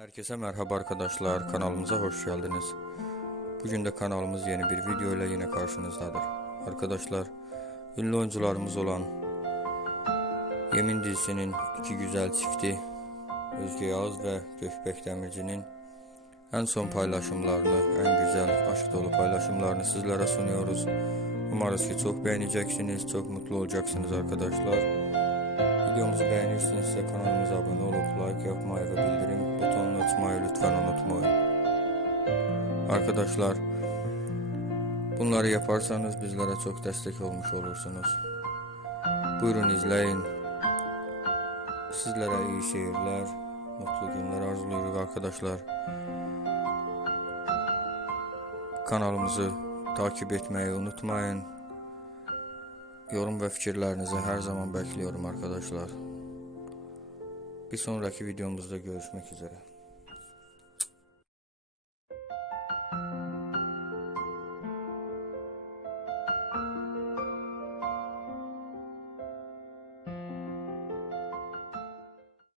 Herkese merhaba arkadaşlar. Kanalımıza hoş geldiniz. Bugün de kanalımız yeni bir video ile yine karşınızdadır. Arkadaşlar, ünlü oyuncularımız olan Yemin dizisinin iki güzel çifti Özge Yağız ve Gökbek Demirci'nin en son paylaşımlarını, en güzel aşk dolu paylaşımlarını sizlere sunuyoruz. Umarız ki çok beğeneceksiniz, çok mutlu olacaksınız arkadaşlar. Videomuzu beğenirsinizse kanalımıza abone olup like yapmayı ve bildirim butonunu açmayı lütfen unutmayın. Arkadaşlar bunları yaparsanız bizlere çok destek olmuş olursunuz. Buyurun izleyin. Sizlere iyi seyirler, mutlu günler arzuluyoruz arkadaşlar. Kanalımızı takip etmeyi unutmayın. Yorum ve fikirlerinizi her zaman bekliyorum arkadaşlar. Bir sonraki videomuzda görüşmek üzere.